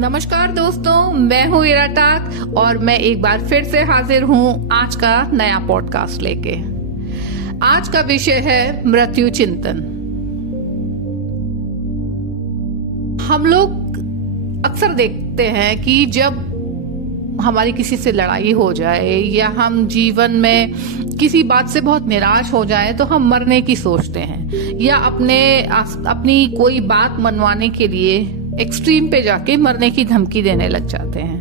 नमस्कार दोस्तों, मैं हूँ इरा टाक और मैं एक बार फिर से हाजिर हूँ आज का नया पॉडकास्ट लेके। आज का विषय है मृत्यु चिंतन। हम लोग अक्सर देखते हैं कि जब हमारी किसी से लड़ाई हो जाए या हम जीवन में किसी बात से बहुत निराश हो जाए तो हम मरने की सोचते हैं या अपनी कोई बात मनवाने के लिए एक्सट्रीम पे जाके मरने की धमकी देने लग जाते हैं।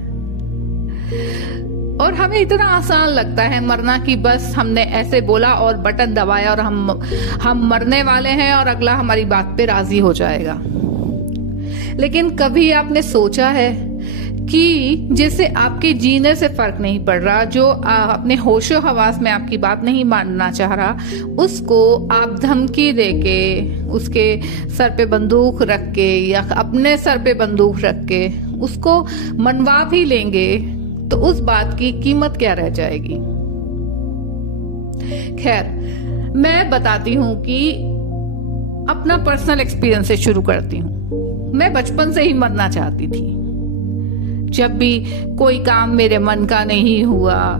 और हमें इतना आसान लगता है मरना कि बस हमने ऐसे बोला और बटन दबाया और हम मरने वाले हैं और अगला हमारी बात पे राजी हो जाएगा। लेकिन कभी आपने सोचा है कि जैसे आपके जीने से फर्क नहीं पड़ रहा, जो अपने होशो हवास में आपकी बात नहीं मानना चाह रहा, उसको आप धमकी देके, उसके सर पे बंदूक रख के या अपने सर पे बंदूक रख के उसको मनवा भी लेंगे तो उस बात की कीमत क्या रह जाएगी। खैर, मैं बताती हूँ कि अपना पर्सनल एक्सपीरियंस से शुरू करती हूँ। मैं बचपन से ही मरना चाहती थी। जब भी कोई काम मेरे मन का नहीं हुआ,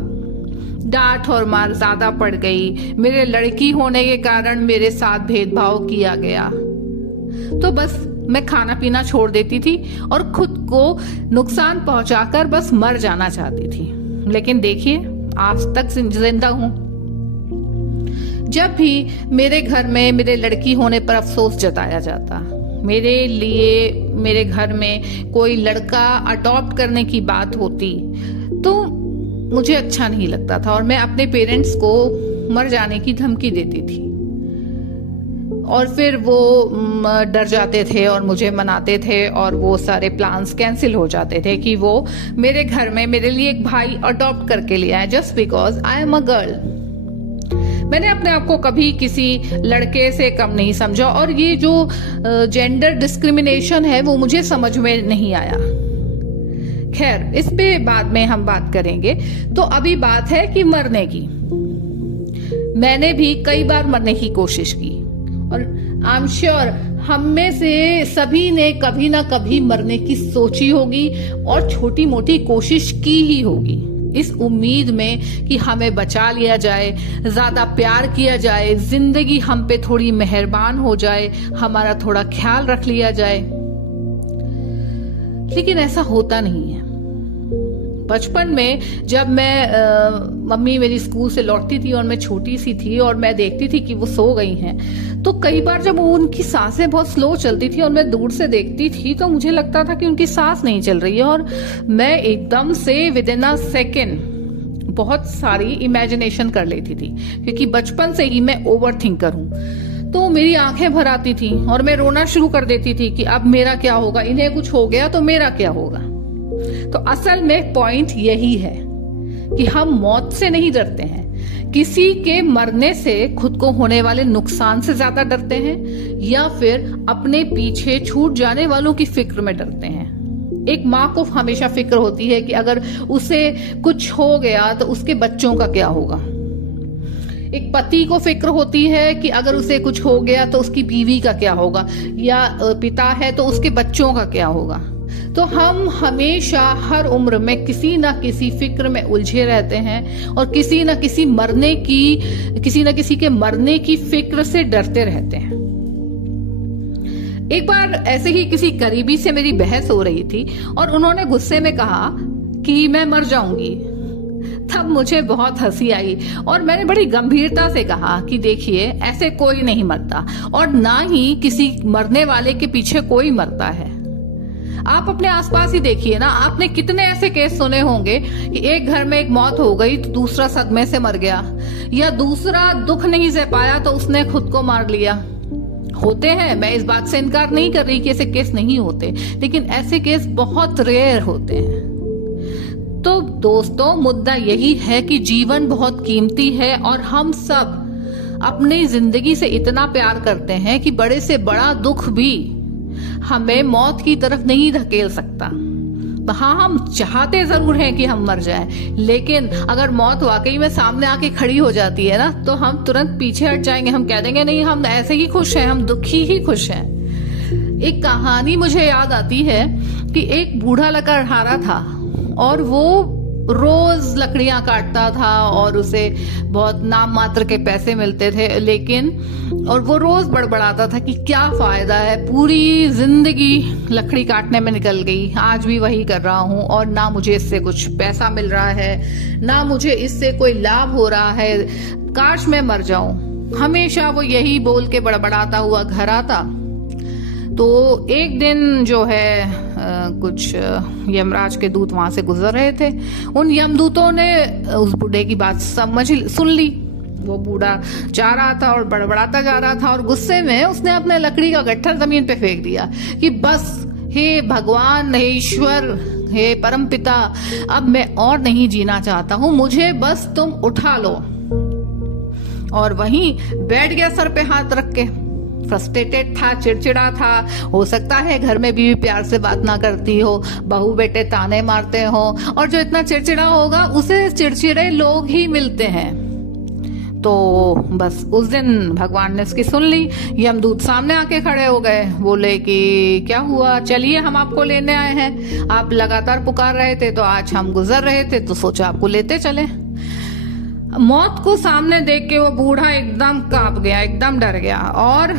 डांट और मार ज्यादा पड़ गई, मेरे लड़की होने के कारण मेरे साथ भेदभाव किया गया, तो बस मैं खाना पीना छोड़ देती थी और खुद को नुकसान पहुंचाकर बस मर जाना चाहती थी। लेकिन देखिए, आज तक जिंदा हूं। जब भी मेरे घर में मेरे लड़की होने पर अफसोस जताया जाता, मेरे लिए मेरे घर में कोई लड़का अडॉप्ट करने की बात होती तो मुझे अच्छा नहीं लगता था और मैं अपने पेरेंट्स को मर जाने की धमकी देती थी। और फिर वो डर जाते थे और मुझे मनाते थे और वो सारे प्लान्स कैंसिल हो जाते थे कि वो मेरे घर में मेरे लिए एक भाई अडॉप्ट करके ले आए just because I am a girl. मैंने अपने आप को कभी किसी लड़के से कम नहीं समझा और ये जो जेंडर डिस्क्रिमिनेशन है वो मुझे समझ में नहीं आया। खैर, इस पे बाद में हम बात करेंगे। तो अभी बात है कि मरने की। मैंने भी कई बार मरने की कोशिश की और आई एम श्योर हम में से सभी ने कभी ना कभी मरने की सोची होगी और छोटी मोटी कोशिश की ही होगी, इस उम्मीद में कि हमें बचा लिया जाए, ज्यादा प्यार किया जाए, जिंदगी हम पे थोड़ी मेहरबान हो जाए, हमारा थोड़ा ख्याल रख लिया जाए। लेकिन ऐसा होता नहीं है। बचपन में जब मम्मी मेरी स्कूल से लौटती थी और मैं छोटी सी थी और मैं देखती थी कि वो सो गई हैं, तो कई बार जब उनकी सांसें बहुत स्लो चलती थी और मैं दूर से देखती थी तो मुझे लगता था कि उनकी सांस नहीं चल रही है और मैं एकदम से विद इन अ सेकेंड बहुत सारी इमेजिनेशन कर लेती थी, क्योंकि बचपन से ही मैं ओवर थिंकर हूँ। तो मेरी आंखें भर आती थी और मैं रोना शुरू कर देती थी कि अब मेरा क्या होगा, इन्हें कुछ हो गया तो मेरा क्या होगा। तो असल में पॉइंट यही है कि हम मौत से नहीं डरते हैं, किसी के मरने से खुद को होने वाले नुकसान से ज्यादा डरते हैं या फिर अपने पीछे छूट जाने वालों की फिक्र में डरते हैं। एक माँ को हमेशा फिक्र होती है कि अगर उसे कुछ हो गया तो उसके बच्चों का क्या होगा। एक पति को फिक्र होती है कि अगर उसे कुछ हो गया तो उसकी बीवी का क्या होगा, या पिता है तो उसके बच्चों का क्या होगा। तो हम हमेशा हर उम्र में किसी ना किसी फिक्र में उलझे रहते हैं और किसी ना किसी के मरने की फिक्र से डरते रहते हैं। एक बार ऐसे ही किसी करीबी से मेरी बहस हो रही थी और उन्होंने गुस्से में कहा कि मैं मर जाऊंगी। तब मुझे बहुत हंसी आई और मैंने बड़ी गंभीरता से कहा कि देखिए, ऐसे कोई नहीं मरता और ना ही किसी मरने वाले के पीछे कोई मरता है। आप अपने आसपास ही देखिए ना, आपने कितने ऐसे केस सुने होंगे कि एक घर में एक मौत हो गई तो दूसरा सदमे से मर गया, या दूसरा दुख नहीं सह पाया तो उसने खुद को मार लिया। होते हैं, मैं इस बात से इनकार नहीं कर रही कि ऐसे केस नहीं होते, लेकिन ऐसे केस बहुत रेयर होते हैं। तो दोस्तों, मुद्दा यही है कि जीवन बहुत कीमती है और हम सब अपनी जिंदगी से इतना प्यार करते हैं कि बड़े से बड़ा दुख भी हमें मौत की तरफ नहीं धकेल सकता। हाँ, हम चाहते जरूर हैं कि हम मर जाएं, लेकिन अगर मौत वाकई में सामने आके खड़ी हो जाती है ना, तो हम तुरंत पीछे हट जाएंगे। हम कह देंगे नहीं, हम ऐसे ही खुश हैं, हम दुखी ही खुश हैं। एक कहानी मुझे याद आती है कि एक बूढ़ा लकड़हारा था और वो रोज लकड़ियां काटता था और उसे बहुत नाम मात्र के पैसे मिलते थे, लेकिन और वो रोज बड़बड़ाता था कि क्या फायदा है, पूरी जिंदगी लकड़ी काटने में निकल गई, आज भी वही कर रहा हूं और ना मुझे इससे कुछ पैसा मिल रहा है, ना मुझे इससे कोई लाभ हो रहा है, काश मैं मर जाऊं। हमेशा वो यही बोल के बड़बड़ाता हुआ घर आता। तो एक दिन जो है कुछ यमराज के दूत वहां से गुजर रहे थे। उन यमदूतों ने उस बूढ़े की बात सुन ली। वो बूढ़ा जा रहा था और बड़बड़ाता जा रहा था और गुस्से में उसने अपने लकड़ी का गट्ठर जमीन पे फेंक दिया कि बस, हे भगवान, हे ईश्वर, हे परमपिता, अब मैं और नहीं जीना चाहता हूं, मुझे बस तुम उठा लो। और वहीं बैठ गया सर पे हाथ रख के। फ्रस्ट्रेटेड था, चिड़चिड़ा था। हो सकता है घर में बीवी प्यार से बात ना करती हो, बहू बेटे ताने मारते हो, और जो इतना चिड़चिड़ा होगा उसे चिड़चिड़े लोग ही मिलते हैं। तो बस उस दिन भगवान ने इसकी सुन ली। यमदूत सामने आके खड़े हो गए, बोले कि क्या हुआ, चलिए हम आपको लेने आए हैं, आप लगातार पुकार रहे थे, तो आज हम गुजर रहे थे तो सोचा आपको लेते चले। मौत को सामने देख के वो बूढ़ा एकदम कांप गया, एकदम डर गया और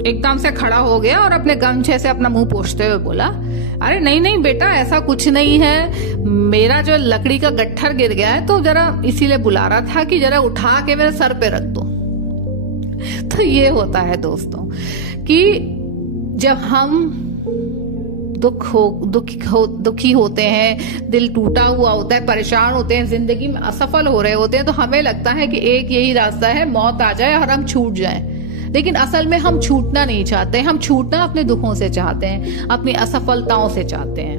एकदम से खड़ा हो गया और अपने गमछे से अपना मुंह पोंछते हुए बोला, अरे नहीं नहीं बेटा, ऐसा कुछ नहीं है, मेरा जो लकड़ी का गट्ठर गिर गया है तो जरा इसीलिए बुला रहा था कि जरा उठा के मेरे सर पे रख दो। तो ये होता है दोस्तों कि जब हम दुखी होते हैं, दिल टूटा हुआ होता है, परेशान होते हैं, जिंदगी में असफल हो रहे होते हैं, तो हमें लगता है कि एक यही रास्ता है, मौत आ जाए और हम छूट जाएं। लेकिन असल में हम छूटना नहीं चाहते, हम छूटना अपने दुखों से चाहते हैं, अपनी असफलताओं से चाहते हैं।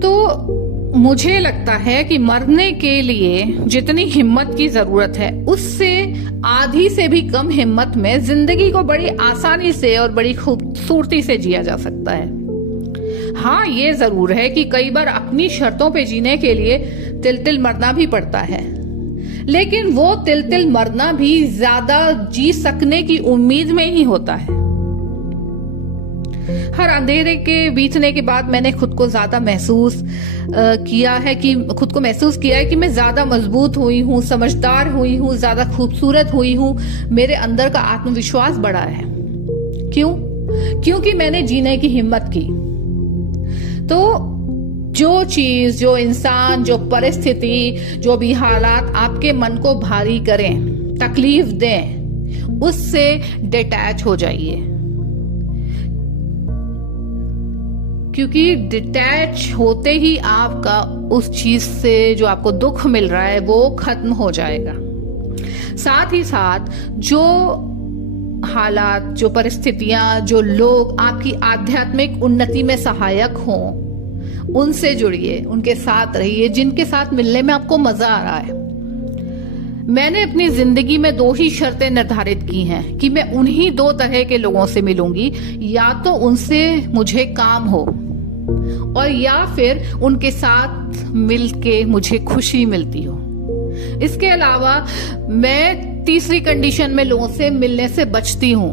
तो मुझे लगता है कि मरने के लिए जितनी हिम्मत की जरूरत है, उससे आधी से भी कम हिम्मत में जिंदगी को बड़ी आसानी से और बड़ी खूबसूरती से जिया जा सकता है। हाँ, ये जरूर है कि कई बार अपनी शर्तों पे जीने के लिए तिल तिल मरना भी पड़ता है, लेकिन वो तिल तिल मरना भी ज्यादा जी सकने की उम्मीद में ही होता है। हर अंधेरे के बीतने के बाद मैंने खुद को ज्यादा महसूस किया है कि मैं ज्यादा मजबूत हुई हूँ, समझदार हुई हूँ, ज्यादा खूबसूरत हुई हूँ, मेरे अंदर का आत्मविश्वास बढ़ा है। क्यों? क्योंकि मैंने जीने की हिम्मत की। तो जो चीज, जो इंसान, जो परिस्थिति, जो भी हालात आपके मन को भारी करें, तकलीफ दें, उससे डिटैच हो जाइए, क्योंकि डिटैच होते ही आपका उस चीज से जो आपको दुख मिल रहा है वो खत्म हो जाएगा। साथ ही साथ जो हालात, जो परिस्थितियां, जो लोग आपकी आध्यात्मिक उन्नति में सहायक हों, उनसे जुड़िए, उनके साथ रहिए, जिनके साथ मिलने में आपको मजा आ रहा है। मैंने अपनी जिंदगी में 2 ही शर्तें निर्धारित की हैं कि मैं उन्हीं 2 तरह के लोगों से मिलूंगी, या तो उनसे मुझे काम हो और या फिर उनके साथ मिलके मुझे खुशी मिलती हो। इसके अलावा मैं तीसरी कंडीशन में लोगों से मिलने से बचती हूं,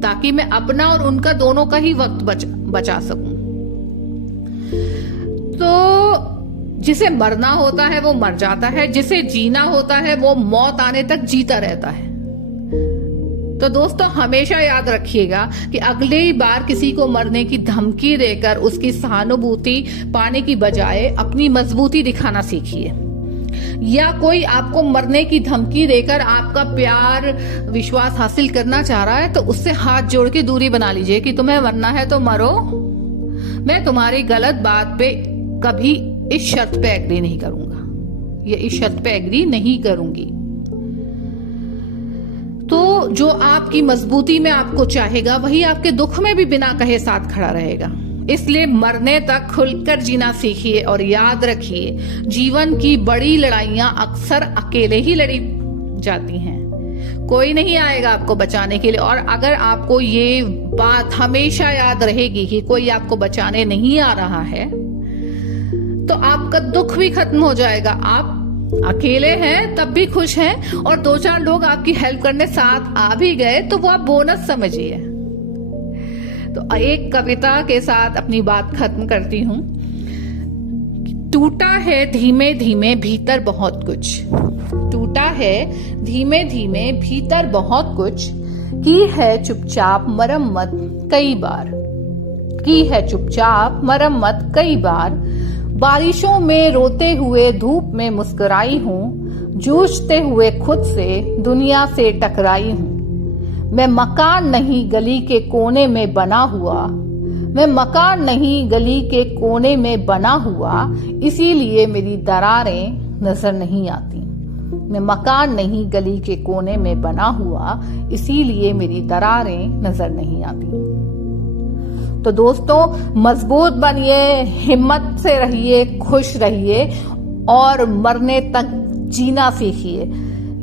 ताकि मैं अपना और उनका दोनों का ही वक्त बचा सकूं। तो जिसे मरना होता है वो मर जाता है, जिसे जीना होता है वो मौत आने तक जीता रहता है। तो दोस्तों, हमेशा याद रखिएगा कि अगली बार किसी को मरने की धमकी देकर उसकी सहानुभूति पाने की बजाय अपनी मजबूती दिखाना सीखिए। या कोई आपको मरने की धमकी देकर आपका प्यार, विश्वास हासिल करना चाह रहा है, तो उससे हाथ जोड़ के दूरी बना लीजिए कि तुम्हें मरना है तो मरो, मैं तुम्हारी गलत बात पे कभी इस शर्त पे एग्री नहीं करूंगा, ये इस शर्त पे एग्री नहीं करूंगी। तो जो आपकी मजबूती में आपको चाहेगा, वही आपके दुख में भी बिना कहे साथ खड़ा रहेगा। इसलिए मरने तक खुलकर जीना सीखिए और याद रखिए, जीवन की बड़ी लड़ाइयां अक्सर अकेले ही लड़ी जाती हैं। कोई नहीं आएगा आपको बचाने के लिए। और अगर आपको ये बात हमेशा याद रहेगी कि कोई आपको बचाने नहीं आ रहा है, तो आपका दुख भी खत्म हो जाएगा। आप अकेले हैं तब भी खुश हैं, और 2-4 लोग आपकी हेल्प करने साथ आ भी गए तो वो आप बोनस समझिए। तो एक कविता के साथ अपनी बात खत्म करती हूँ। टूटा है धीमे धीमे भीतर बहुत कुछ, टूटा है धीमे धीमे भीतर बहुत कुछ, की है चुपचाप मरम्मत कई बार, की है चुपचाप मरम्मत कई बार। बारिशों में रोते हुए धूप में मुस्कुराई हूँ, जूझते हुए खुद से दुनिया से टकराई हूँ। मैं मकान नहीं गली के कोने में बना हुआ, मैं मकान नहीं गली के कोने में बना हुआ, इसीलिए मेरी दरारें नजर नहीं आती। मैं मकान नहीं गली के कोने में बना हुआ, इसीलिए मेरी दरारें नजर नहीं आती। तो दोस्तों, मजबूत बनिए, हिम्मत से रहिए, खुश रहिए और मरने तक जीना सीखिए।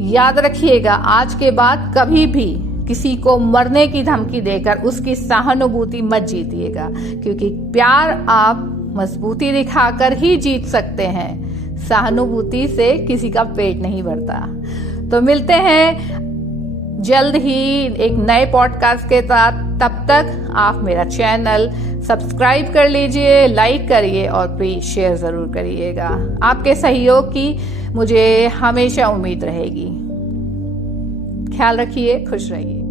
याद रखिएगा, आज के बाद कभी भी किसी को मरने की धमकी देकर उसकी सहानुभूति मत जीतिएगा, क्योंकि प्यार आप मजबूती दिखाकर ही जीत सकते हैं। सहानुभूति से किसी का पेट नहीं भरता। तो मिलते हैं जल्द ही एक नए पॉडकास्ट के साथ। तब तक आप मेरा चैनल सब्सक्राइब कर लीजिए, लाइक करिए और प्लीज शेयर जरूर करिएगा। आपके सहयोग की मुझे हमेशा उम्मीद रहेगी। ख्याल रखिए, खुश रहिए।